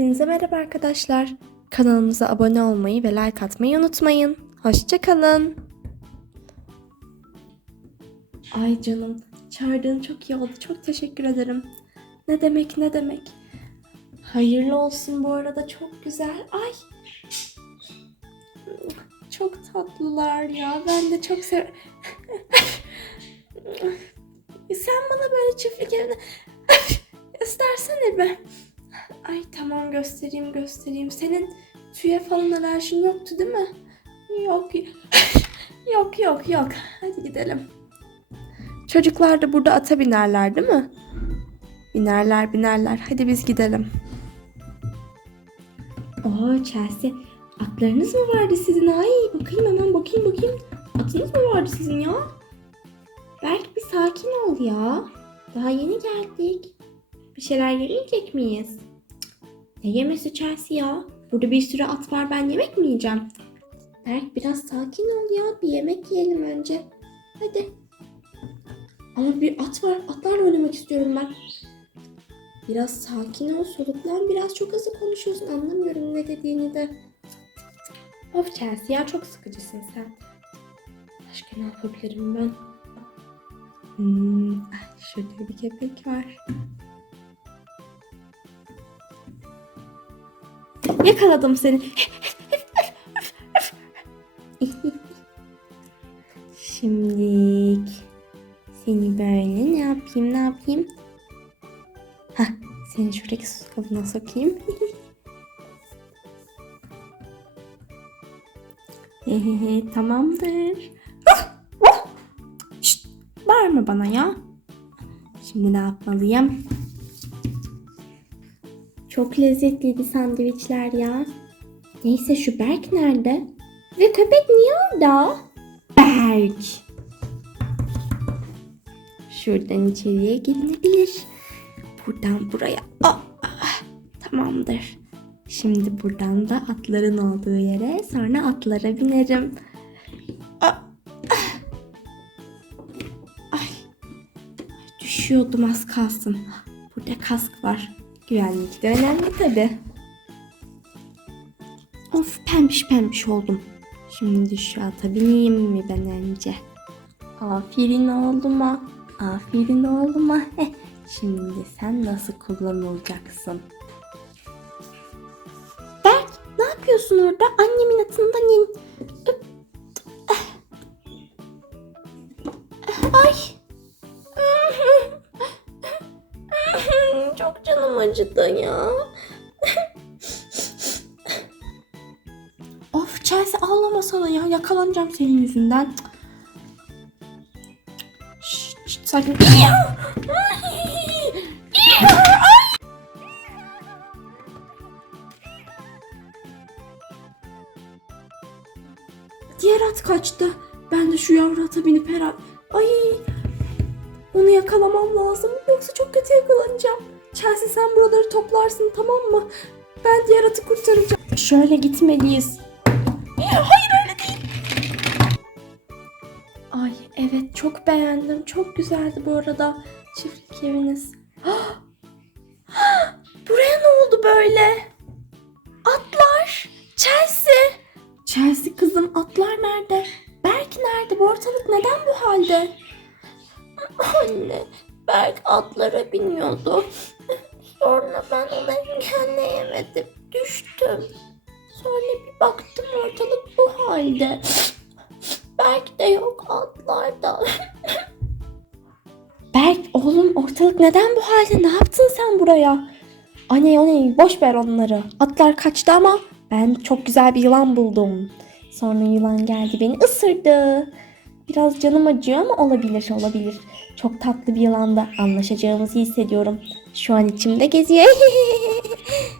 Hepinize merhaba arkadaşlar. Kanalımıza abone olmayı ve like atmayı unutmayın. Hoşçakalın. Ay canım, çağırdığın çok iyi oldu. Çok teşekkür ederim. Ne demek ne demek. Hayırlı olsun bu arada çok güzel. Ay. Çok tatlılar ya. Ben de çok sev... Sen bana böyle çiftlik evine göstersene be. Ay tamam göstereyim göstereyim. Senin tüye falan alerjin yoktu değil mi? Yok. yok yok yok. Hadi gidelim. Çocuklar da burada ata binerler değil mi? Binerler binerler. Hadi biz gidelim. Oo Chelsea. Atlarınız mı vardı sizin? Ay bakayım hemen bakayım bakayım. Atınız mı vardı sizin ya? Berk bir sakin ol ya. Daha yeni geldik. Bir şeyler yemeyecek miyiz? Ne yemesi Chelsea ya? Burada bir sürü at var ben yemek mi yiyeceğim? Berk biraz sakin ol ya. Bir yemek yiyelim önce. Hadi. Ama bir at var. Atlarla oynamak istiyorum ben. Biraz sakin ol, soluklan. Biraz çok hızlı konuşuyorsun. Anlamıyorum ne dediğini de. Of Chelsea ya çok sıkıcısın sen. Başka ne yapabilirim ben? Hmm, ah, şurada bir köpek var. Yakaladım seni. Şimdi seni böyle ne yapayım ne yapayım? Hah seni şuradaki su kabına sokayım. Hehehe tamamdır. Şşt, bağırma bana ya. Şimdi ne yapmalıyım? Çok lezzetliydi sandviçler ya. Neyse şu Berk nerede? Ve köpek niye orada? Berk. Şuradan içeriye gelinebilir. Buradan buraya. Ah, ah, tamamdır. Şimdi buradan da atların olduğu yere sonra atlara binerim. Ah. Ay. Düşüyordum az kalsın. Burada kask var. Güvenlik de önemli tabi. Of pembiş pembiş oldum. Şimdi şu ata bineyim mi ben önce? Aferin oğluma. Aferin oğluma. Heh, Şimdi sen nasıl kullanılacaksın? Berk ne yapıyorsun orada? Annemin atından in. Ay. Acıdı ya. of Chelsea ağlamasana ya. Yakalanacağım senin yüzünden. Şşt, sakin. Diğer at kaçtı. Ben de şu yavru ata binip her. Ay! Onu yakalamam lazım. Yoksa çok kötü yakalanacağım. Chelsea sen buraları toplarsın tamam mı? Ben diğer atı kurtaracağım. Şöyle gitmeliyiz. Hayır öyle değil. Ay evet çok beğendim. Çok güzeldi bu arada çiftlik eviniz. Buraya ne oldu böyle? Atlar. Chelsea. Chelsea kızım atlar nerede? Berk nerede? Bu ortalık neden bu halde? Anne, Berk atlara biniyordu. Sonra ben onu engelleyemedim. Düştüm. Sonra bir baktım ortalık bu halde. Berk de yok atlarda. Berk oğlum ortalık neden bu halde? Ne yaptın sen buraya? Anne o ne? Boş ver onları. Atlar kaçtı ama ben çok güzel bir yılan buldum. Sonra yılan geldi beni ısırdı. Biraz canım acıyor ama olabilir olabilir. Çok tatlı bir yılanla anlaşacağımızı hissediyorum. Şu an içimde geziyor.